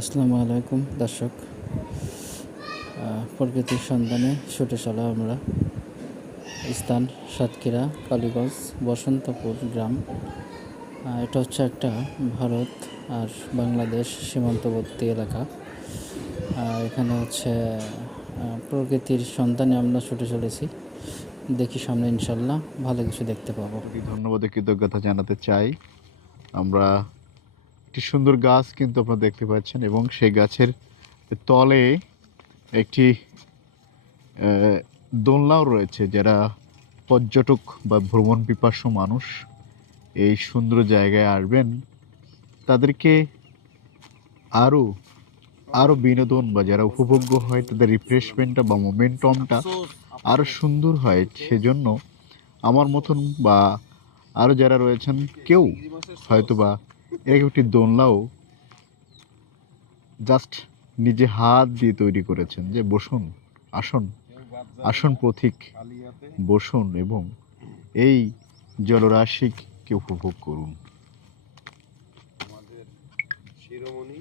আসসালামু আলাইকুম দর্শক। প্রকৃতির সন্ধানে ছুটে চলা আমরা। স্থান সাতক্ষীরা, কালীগঞ্জ, বসন্তপুর গ্রাম। এটা হচ্ছে একটা ভারত আর বাংলাদেশ সীমান্তবর্তী এলাকা। এখানে হচ্ছে প্রকৃতির সন্ধানে আমরা ছুটে চলেছি। দেখি সামনে ইনশাল্লাহ ভালো কিছু দেখতে পাবো। ধন্যবাদ ও কৃতজ্ঞতা জানাতে চাই। আমরা একটি সুন্দর গাছ কিন্তু আপনারা দেখতে পাচ্ছেন এবং সেই গাছের তলে একটি দোলনাও রয়েছে। যারা পর্যটক বা ভ্রমণ পিপাসু মানুষ এই সুন্দর জায়গায় আসবেন, তাদেরকে আরও আরও বিনোদন বা যারা উপভোগ্য হয় তাদের রিফ্রেশমেন্টটা বা মোমেন্টামটা আরও সুন্দর হয়। সেজন্য আমার মতন বা আরও যারা রয়েছেন কেউ হয়তো বা এরকম একটি দোলনাও জাস্ট নিজে হাত দিয়ে তৈরি করেছেন যে বসুন, আসুন, আসুন পথিক, বসুন এবং এই জলরাশিকে উপভোগ করুন। আমাদের শিরোমণি